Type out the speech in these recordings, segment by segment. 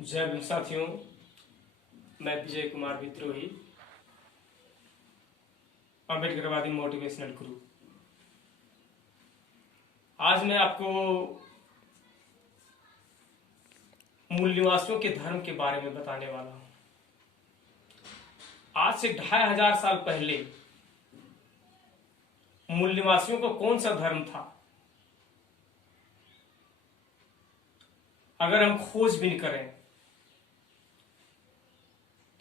जय भीम साथियों, मैं विजय कुमार विद्रोही, अम्बेडकरवादी मोटिवेशनल गुरु। आज मैं आपको मूल निवासियों के धर्म के बारे में बताने वाला हूं। आज से 2500 साल पहले मूल निवासियों को कौन सा धर्म था? अगर हम खोजबीन करें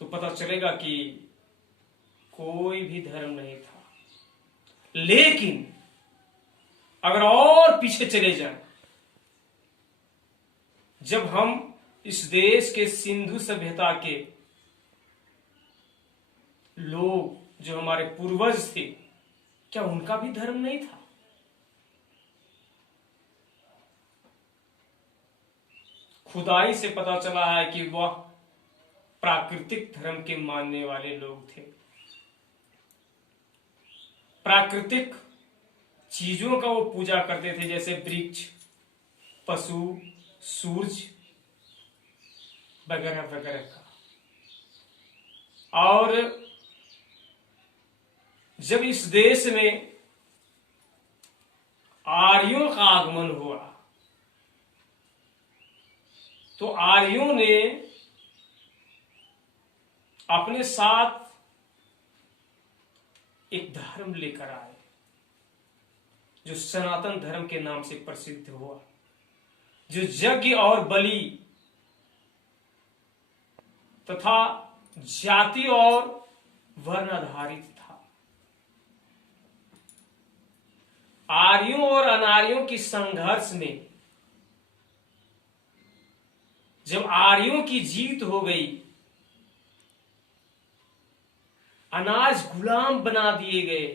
तो पता चलेगा कि कोई भी धर्म नहीं था। लेकिन अगर और पीछे चले जाएं, जब हम इस देश के सिंधु सभ्यता के लोग जो हमारे पूर्वज थे, क्या उनका भी धर्म नहीं था? खुदाई से पता चला है कि वह प्राकृतिक धर्म के मानने वाले लोग थे। प्राकृतिक चीजों का वो पूजा करते थे, जैसे वृक्ष, पशु, सूरज वगैरह वगैरह का। और जब इस देश में आर्यों का आगमन हुआ तो आर्यों ने अपने साथ एक धर्म लेकर आए जो सनातन धर्म के नाम से प्रसिद्ध हुआ, जो यज्ञ और बलि तथा जाति और वर्ण आधारित था। आर्यों और अनार्यों की संघर्ष में जब आर्यों की जीत हो गई, अनाज गुलाम बना दिए गए,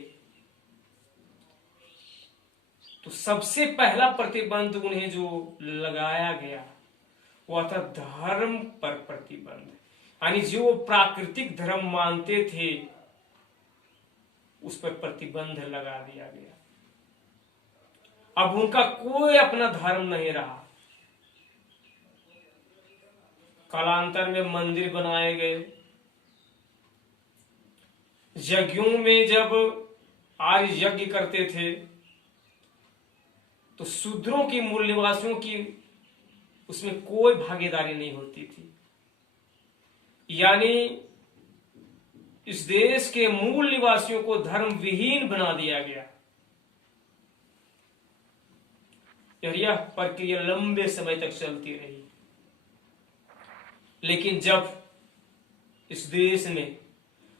तो सबसे पहला प्रतिबंध उन्हें जो लगाया गया वह था धर्म पर प्रतिबंध। यानी जो प्राकृतिक धर्म मानते थे उस पर प्रतिबंध लगा दिया गया। अब उनका कोई अपना धर्म नहीं रहा। कालांतर में मंदिर बनाए गए। यज्ञों में जब आर्य यज्ञ करते थे तो शूद्रों की, मूल निवासियों की उसमें कोई भागीदारी नहीं होती थी। यानी इस देश के मूल निवासियों को धर्म विहीन बना दिया गया। यह प्रक्रिया लंबे समय तक चलती रही। लेकिन जब इस देश में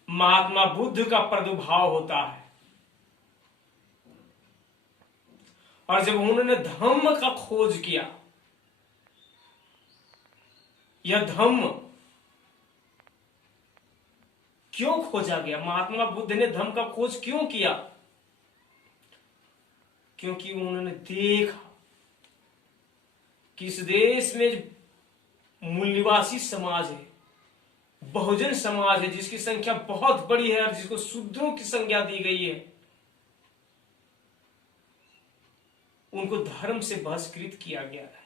महात्मा बुद्ध का प्रादुर्भाव होता है और जब उन्होंने धम्म का खोज किया, यह धम्म क्यों खोजा गया? महात्मा बुद्ध ने धम्म का खोज क्यों किया? क्योंकि उन्होंने देखा कि इस देश में मूल निवासी समाज है, बहुजन समाज है, जिसकी संख्या बहुत बड़ी है और जिसको शूद्रों की संज्ञा दी गई है। उनको धर्म से बहिष्कृत किया गया है।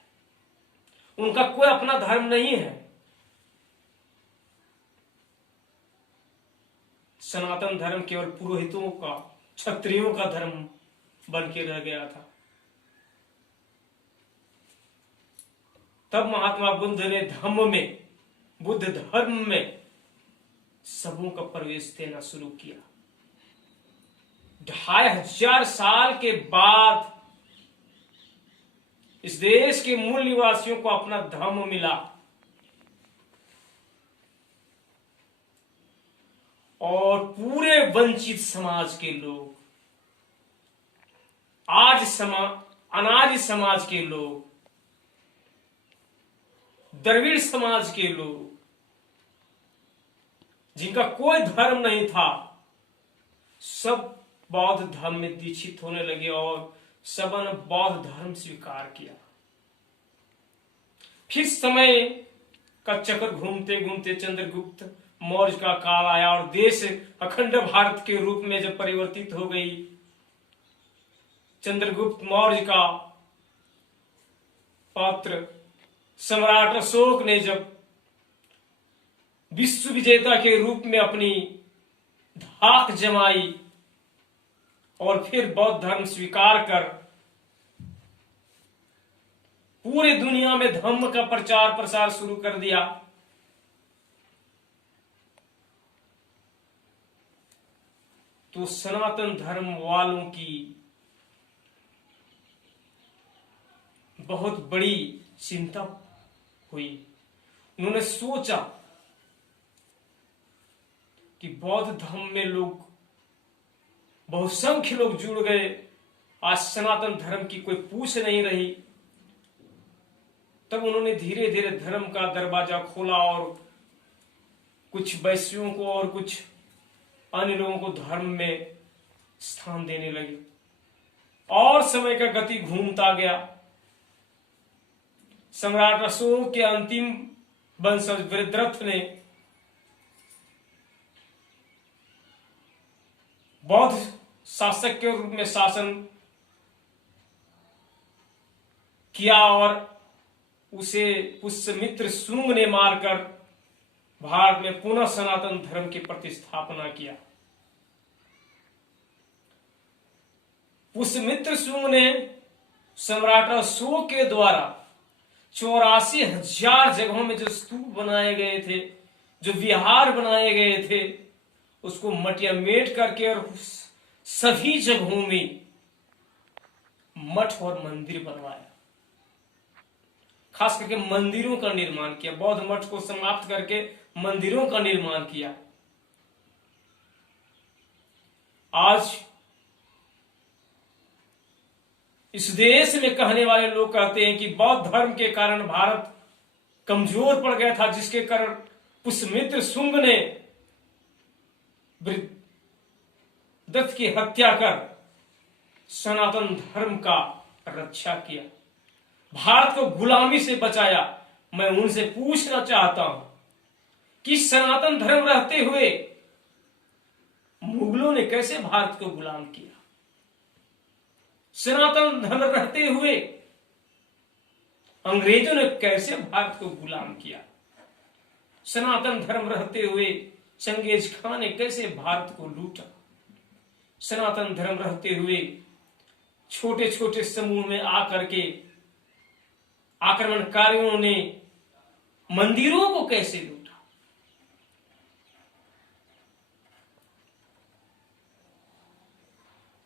उनका कोई अपना धर्म नहीं है। सनातन धर्म केवल पुरोहितों का, क्षत्रियों का धर्म बन के रह गया था। तब महात्मा बुद्ध ने बुद्ध धर्म में सबों का प्रवेश देना शुरू किया। 2500 साल के बाद इस देश के मूल निवासियों को अपना धर्म मिला और पूरे वंचित समाज के लोग, अनार्य समाज के लोग, द्रविड़ समाज के लोग, जिनका कोई धर्म नहीं था, सब बौद्ध धर्म में दीक्षित होने लगे और सबों ने बौद्ध धर्म स्वीकार किया। फिर समय का चक्र घूमते घूमते चंद्रगुप्त मौर्य का काल आया और देश अखंड भारत के रूप में जब परिवर्तित हो गई, चंद्रगुप्त मौर्य का पत्र सम्राट अशोक ने जब विश्व विजेता के रूप में अपनी धाक जमाई और फिर बौद्ध धर्म स्वीकार कर पूरे दुनिया में धम्म का प्रचार प्रसार शुरू कर दिया। तो सनातन धर्म वालों की बहुत बड़ी चिंता हुई। उन्होंने सोचा कि बौद्ध धर्म में लोग बहुसंख्य लोग जुड़ गए, आज सनातन धर्म की कोई पूछ नहीं रही। तब उन्होंने धीरे धीरे धर्म का दरवाजा खोला और कुछ वैश्यों को और कुछ अन्य लोगों को धर्म में स्थान देने लगे और समय का गति घूमता गया। सम्राट अशोक के अंतिम वंशज वृद्धरथ ने बौद्ध शासक के रूप में शासन किया और उसे पुष्यमित्र शुंग ने मारकर भारत में पुनः सनातन धर्म की प्रतिस्थापना किया। पुष्यमित्र शुंग ने सम्राट अशोक के द्वारा 84,000 जगहों में जो स्तूप बनाए गए थे, जो विहार बनाए गए थे, उसको मटियामेट करके और सभी जगहों में मठ और मंदिर बनवाया। खास करके मंदिरों का निर्माण किया। बौद्ध मठ को समाप्त करके मंदिरों का निर्माण किया। आज इस देश में कहने वाले लोग कहते हैं कि बौद्ध धर्म के कारण भारत कमजोर पड़ गया था, जिसके कारण पुष्यमित्र शुंग ने वृद्धरथ की हत्या कर सनातन धर्म का रक्षा किया, भारत को गुलामी से बचाया। मैं उनसे पूछना चाहता हूं कि सनातन धर्म रहते हुए मुगलों ने कैसे भारत को गुलाम किया? सनातन धर्म रहते हुए अंग्रेजों ने कैसे भारत को गुलाम किया? सनातन धर्म रहते हुए चंगेज खान ने कैसे भारत को लूटा? सनातन धर्म रहते हुए छोटे छोटे समूह में आकर के आक्रमणकारियों ने मंदिरों को कैसे लूटा?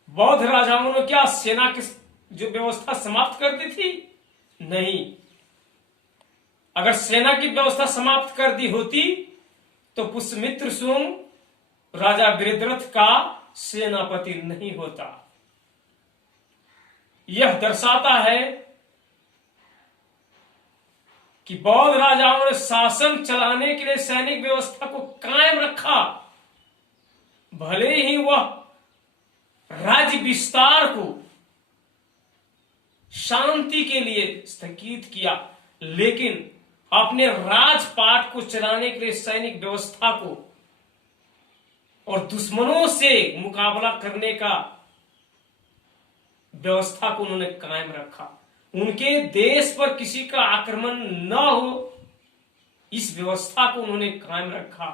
बौद्ध राजाओं ने क्या सेना की जो व्यवस्था समाप्त कर दी थी? नहीं। अगर सेना की व्यवस्था समाप्त कर दी होती तो पुष्यमित्र शुंग राजा वृद्धरथ का सेनापति नहीं होता। यह दर्शाता है कि बौद्ध राजाओं ने शासन चलाने के लिए सैनिक व्यवस्था को कायम रखा, भले ही वह राज्य विस्तार को शांति के लिए स्थगित किया, लेकिन अपने राजपाट को चलाने के लिए सैनिक व्यवस्था को और दुश्मनों से मुकाबला करने का व्यवस्था को उन्होंने कायम रखा। उनके देश पर किसी का आक्रमण न हो, इस व्यवस्था को उन्होंने कायम रखा।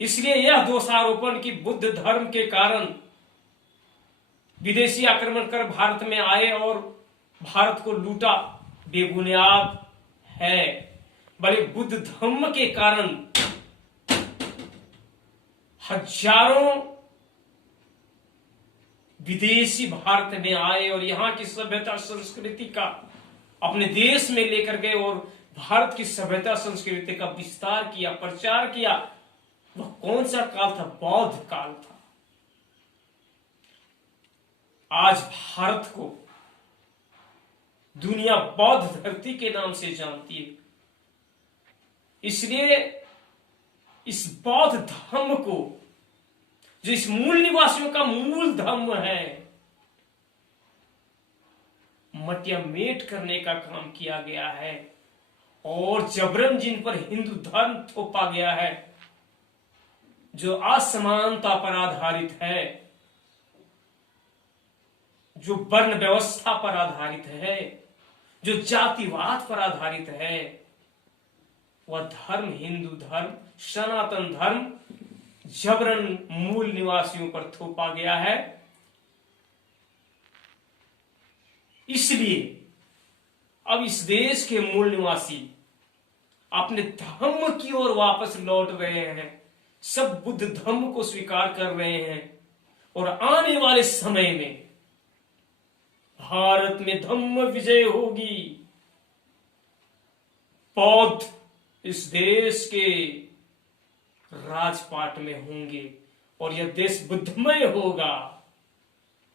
इसलिए यह दोषारोपण कि बुद्ध धर्म के कारण विदेशी आक्रमण कर भारत में आए और भारत को लूटा, बेबुनियाद है। बल्कि बुद्ध धर्म के कारण हजारों विदेशी भारत में आए और यहां की सभ्यता संस्कृति का अपने देश में लेकर गए और भारत की सभ्यता संस्कृति का विस्तार किया, प्रचार किया। वह कौन सा काल था? बौद्ध काल था। आज भारत को दुनिया बौद्ध धरती के नाम से जानती है। इसलिए इस बौद्ध धर्म को, जो इस मूल निवासियों का मूल धर्म है, मटियामेट करने का काम किया गया है और जबरन जिन पर हिंदू धर्म थोपा गया है, जो असमानता पर आधारित है, जो वर्ण व्यवस्था पर आधारित है, जो जातिवाद पर आधारित है, वह धर्म हिंदू धर्म, सनातन धर्म जबरन मूल निवासियों पर थोपा गया है। इसलिए अब इस देश के मूल निवासी अपने धर्म की ओर वापस लौट रहे हैं, सब बुद्ध धर्म को स्वीकार कर रहे हैं और आने वाले समय में भारत में धम्म विजय होगी। बौद्ध इस देश के राजपाट में होंगे और यह देश बुद्धमय होगा,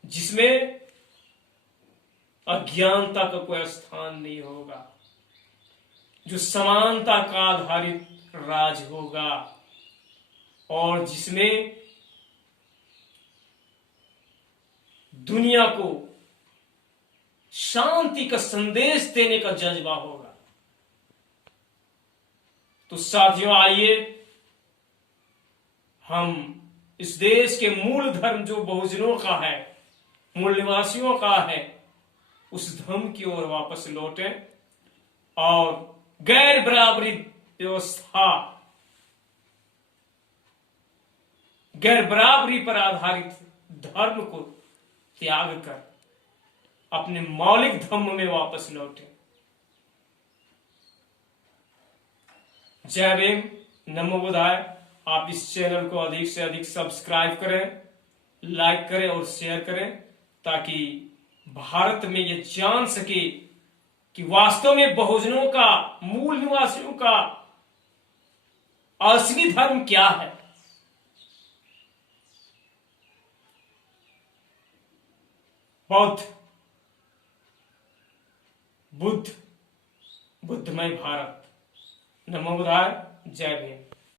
जिसमें अज्ञानता का कोई स्थान नहीं होगा, जो समानता का आधारित राज होगा और जिसमें दुनिया को शांति का संदेश देने का जज्बा होगा। तो साथियों, आइए हम इस देश के मूल धर्म जो बहुजनों का है, मूल निवासियों का है, उस धर्म की ओर वापस लौटें और गैर बराबरी व्यवस्था, गैर बराबरी पर आधारित धर्म को त्याग कर अपने मौलिक धर्म में वापस लौटे। जय भीम, नमो बुद्धाय। आप इस चैनल को अधिक से अधिक सब्सक्राइब करें, लाइक करें और शेयर करें, ताकि भारत में ये जान सके कि वास्तव में बहुजनों का, मूल निवासियों का असली धर्म क्या है। बौद्ध, बुद्ध, बुद्धमय भारत। नमो बुद्धाय। जय भीम।